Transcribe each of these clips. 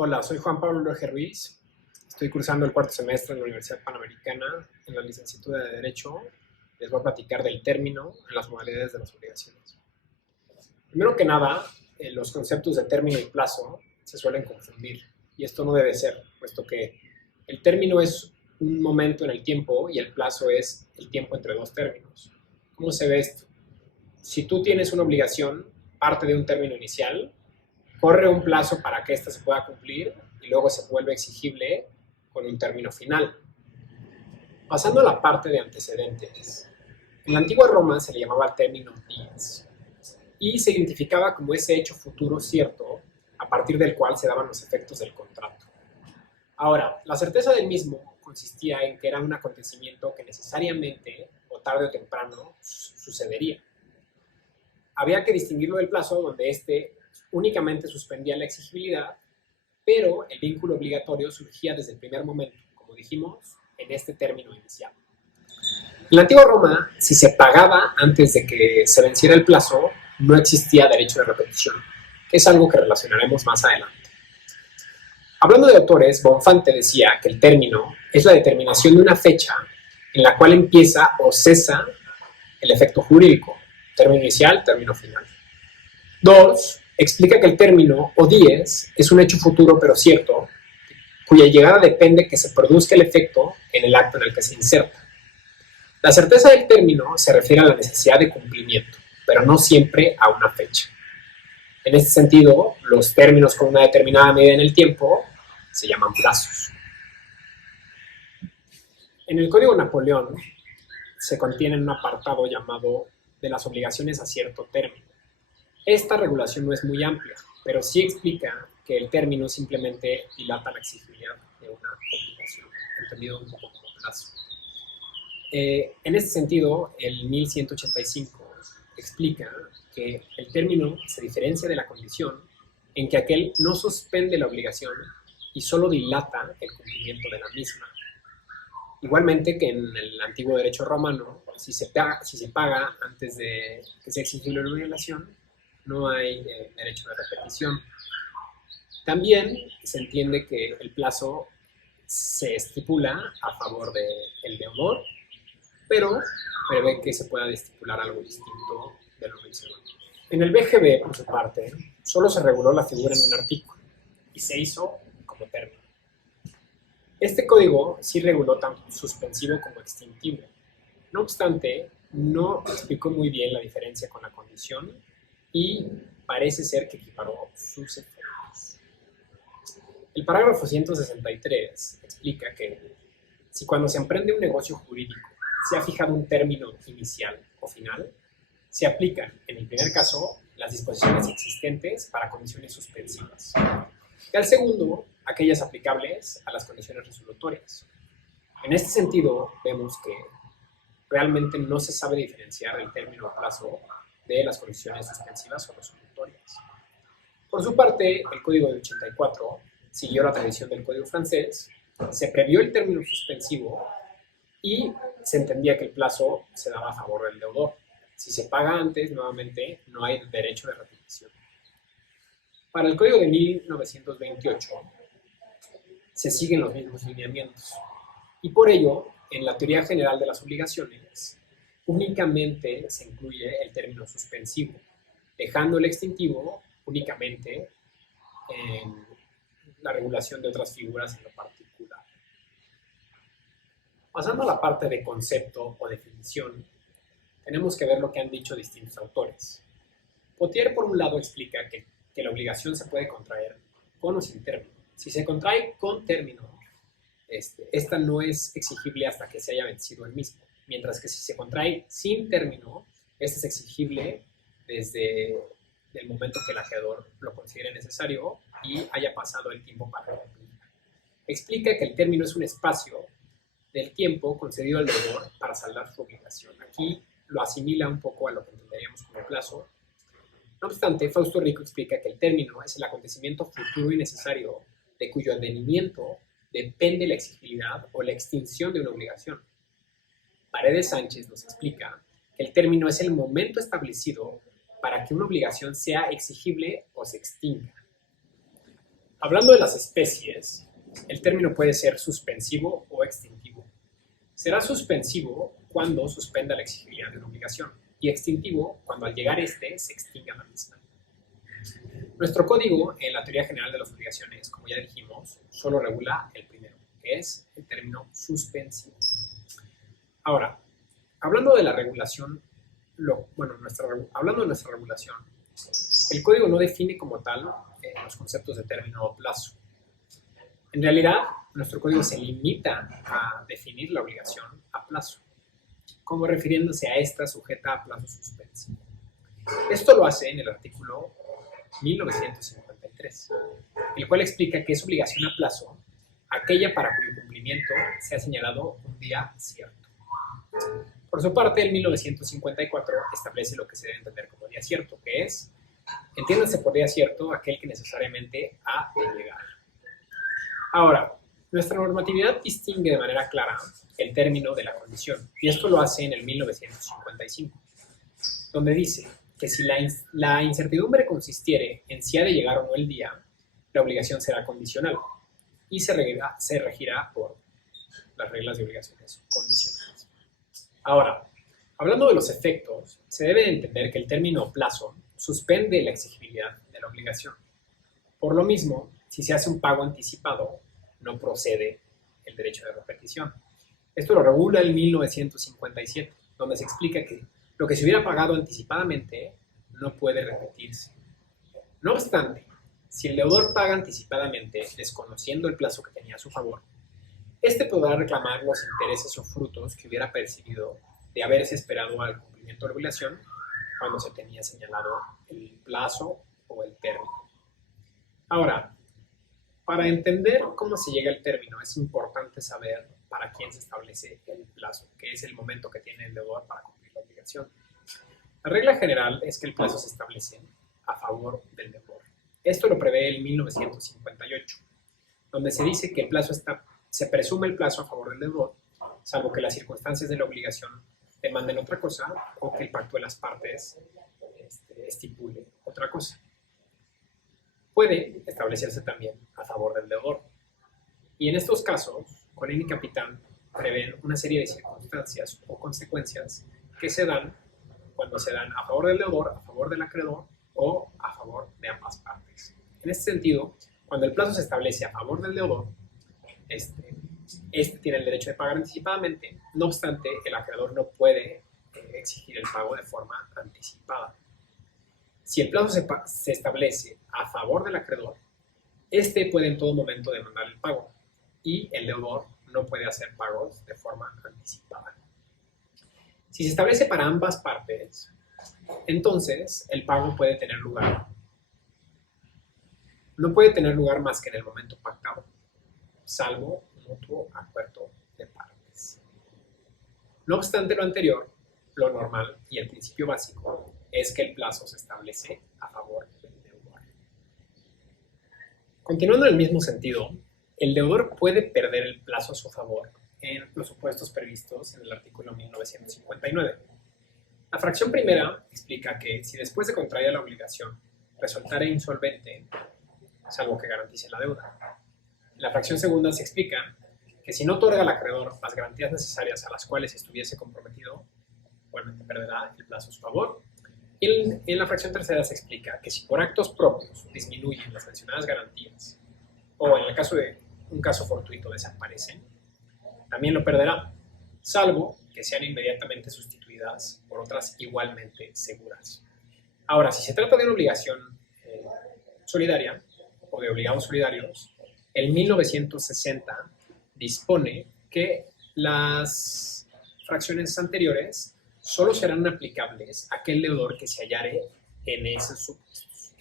Hola, soy Juan Pablo Loje Ruiz. Estoy cursando el cuarto semestre en la Universidad Panamericana en la licenciatura de Derecho. Les voy a platicar del término en las modalidades de las obligaciones. Primero que nada, los conceptos de término y plazo se suelen confundir. Y esto no debe ser, puesto que el término es un momento en el tiempo y el plazo es el tiempo entre dos términos. ¿Cómo se ve esto? Si tú tienes una obligación, parte de un término inicial, corre un plazo para que ésta se pueda cumplir y luego se vuelve exigible con un término final. Pasando a la parte de antecedentes. En la antigua Roma se le llamaba término dies y se identificaba como ese hecho futuro cierto a partir del cual se daban los efectos del contrato. Ahora, la certeza del mismo consistía en que era un acontecimiento que necesariamente, o tarde o temprano, sucedería. Había que distinguirlo del plazo donde éste únicamente suspendía la exigibilidad, pero el vínculo obligatorio surgía desde el primer momento, como dijimos, en este término inicial. En la antigua Roma, si se pagaba antes de que se venciera el plazo, no existía derecho de repetición, que es algo que relacionaremos más adelante. Hablando de autores, Bonfante decía que el término es la determinación de una fecha en la cual empieza o cesa el efecto jurídico, término inicial, término final. 2. Explica que el término o dies es un hecho futuro pero cierto, cuya llegada depende que se produzca el efecto en el acto en el que se inserta. La certeza del término se refiere a la necesidad de cumplimiento, pero no siempre a una fecha. En este sentido, los términos con una determinada medida en el tiempo se llaman plazos. En el Código Napoleón se contiene un apartado llamado de las obligaciones a cierto término. Esta regulación no es muy amplia, pero sí explica que el término simplemente dilata la exigibilidad de una obligación, entendido un poco como plazo. En este sentido, el 1185 explica que el término se diferencia de la condición en que aquel no suspende la obligación y solo dilata el cumplimiento de la misma. Igualmente que en el antiguo derecho romano, si se paga antes de que sea exigible una obligación, no hay derecho de repetición. También se entiende que el plazo se estipula a favor del deudor, pero prevé que se pueda estipular algo distinto de lo mencionado. En el BGB, por su parte, solo se reguló la figura en un artículo y se hizo como término. Este código sí reguló tanto suspensivo como extintivo. No obstante, no explicó muy bien la diferencia con la condición y parece ser que equiparó sus efectos. El parágrafo 163 explica que si cuando se emprende un negocio jurídico se ha fijado un término inicial o final, se aplican, en el primer caso, las disposiciones existentes para condiciones suspensivas. Y al segundo, aquellas aplicables a las condiciones resolutorias. En este sentido, vemos que realmente no se sabe diferenciar el término plazo de las condiciones suspensivas o resolutorias. Por su parte, el Código de 84 siguió la tradición del Código francés, se previó el término suspensivo y se entendía que el plazo se daba a favor del deudor. Si se paga antes, nuevamente, no hay derecho de repetición. Para el Código de 1928 se siguen los mismos lineamientos y por ello, en la teoría general de las obligaciones, únicamente se incluye el término suspensivo, dejando el extintivo únicamente en la regulación de otras figuras en lo particular. Pasando a la parte de concepto o definición, tenemos que ver lo que han dicho distintos autores. Pottier, por un lado, explica que la obligación se puede contraer con o sin término. Si se contrae con término, esta no es exigible hasta que se haya vencido el mismo, mientras que si se contrae sin término, este es exigible desde el momento que el acreedor lo considere necesario y haya pasado el tiempo para cumplir. Explica que el término es un espacio del tiempo concedido al deudor para saldar su obligación. Aquí lo asimila un poco a lo que entenderíamos como plazo. No obstante, Fausto Rico explica que el término es el acontecimiento futuro y necesario de cuyo advenimiento depende la exigibilidad o la extinción de una obligación. Paredes Sánchez nos explica que el término es el momento establecido para que una obligación sea exigible o se extinga. Hablando de las especies, el término puede ser suspensivo o extintivo. Será suspensivo cuando suspenda la exigibilidad de una obligación y extintivo cuando al llegar se extinga la misma. Nuestro código en la teoría general de las obligaciones, como ya dijimos, solo regula el primero, que es el término suspensivo. Ahora, hablando de la regulación, hablando de nuestra regulación, el código no define como tal los conceptos de término o plazo. En realidad, nuestro código se limita a definir la obligación a plazo, como refiriéndose a esta sujeta a plazo suspensivo. Esto lo hace en el artículo 1953, el cual explica que es obligación a plazo aquella para cuyo cumplimiento se ha señalado un día cierto. Por su parte, el 1954 establece lo que se debe entender como día cierto, que es, entiéndase por día cierto aquel que necesariamente ha de llegar. Ahora, nuestra normatividad distingue de manera clara el término de la condición, y esto lo hace en el 1955, donde dice que si la incertidumbre consistiere en si ha de llegar o no el día, la obligación será condicional y se regirá por las reglas de obligaciones condicionales. Ahora, hablando de los efectos, se debe entender que el término plazo suspende la exigibilidad de la obligación. Por lo mismo, si se hace un pago anticipado, no procede el derecho de repetición. Esto lo regula el 1957, donde se explica que lo que se hubiera pagado anticipadamente no puede repetirse. No obstante, si el deudor paga anticipadamente, desconociendo el plazo que tenía a su favor, este podrá reclamar los intereses o frutos que hubiera percibido de haberse esperado al cumplimiento de la obligación cuando se tenía señalado el plazo o el término. Ahora, para entender cómo se llega al término, es importante saber para quién se establece el plazo, que es el momento que tiene el deudor para cumplir la obligación. La regla general es que el plazo se establece a favor del deudor. Esto lo prevé el 1958, donde se dice que se presume el plazo a favor del deudor, salvo que las circunstancias de la obligación demanden otra cosa o que el pacto de las partes estipule otra cosa. Puede establecerse también a favor del deudor. Y en estos casos, Colín y Capitán prevén una serie de circunstancias o consecuencias que se dan cuando se dan a favor del deudor, a favor del acreedor o a favor de ambas partes. En este sentido, cuando el plazo se establece a favor del deudor, este tiene el derecho de pagar anticipadamente. No obstante, el acreedor no puede exigir el pago de forma anticipada. Si el plazo se establece a favor del acreedor, puede en todo momento demandar el pago y el deudor no puede hacer pagos de forma anticipada. Si se establece para ambas partes, entonces el pago puede tener lugar. No puede tener lugar más que en el momento pactado, salvo mutuo acuerdo de partes. No obstante lo anterior, lo normal y el principio básico es que el plazo se establece a favor del deudor. Continuando en el mismo sentido, el deudor puede perder el plazo a su favor en los supuestos previstos en el artículo 1959. La fracción primera explica que si después de contraída la obligación resultara insolvente, salvo que garantice la deuda. En la fracción segunda se explica que si no otorga al acreedor las garantías necesarias a las cuales estuviese comprometido, igualmente perderá el plazo a su favor. Y en la fracción tercera se explica que si por actos propios disminuyen las mencionadas garantías o en el caso de un caso fortuito desaparecen, también lo perderá, salvo que sean inmediatamente sustituidas por otras igualmente seguras. Ahora, si se trata de una obligación solidaria o de obligados solidarios, el 1960 dispone que las fracciones anteriores solo serán aplicables a aquel deudor que se hallare en esos supuestos.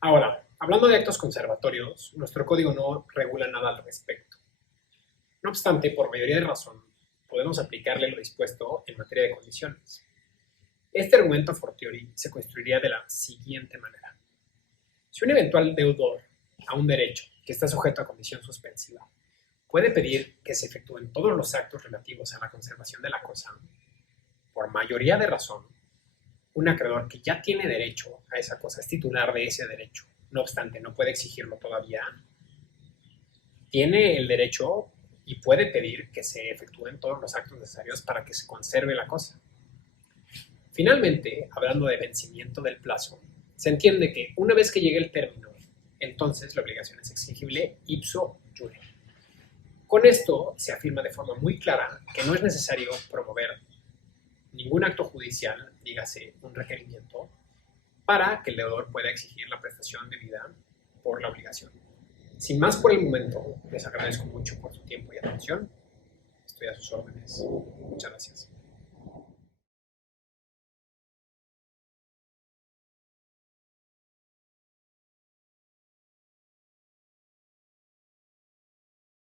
Ahora, hablando de actos conservatorios, nuestro código no regula nada al respecto. No obstante, por mayoría de razón, podemos aplicarle lo dispuesto en materia de condiciones. Este argumento a fortiori se construiría de la siguiente manera. Si un eventual deudor a un derecho que está sujeto a condición suspensiva puede pedir que se efectúen todos los actos relativos a la conservación de la cosa, por mayoría de razón, un acreedor que ya tiene derecho a esa cosa es titular de ese derecho no obstante no puede exigirlo todavía, tiene el derecho y puede pedir que se efectúen todos los actos necesarios para que se conserve la cosa. Finalmente, hablando de vencimiento del plazo, se entiende que una vez que llegue el término, entonces la obligación es exigible ipso iure. Con esto se afirma de forma muy clara que no es necesario promover ningún acto judicial, dígase un requerimiento, para que el deudor pueda exigir la prestación debida por la obligación. Sin más por el momento, les agradezco mucho por su tiempo y atención. Estoy a sus órdenes. Muchas gracias.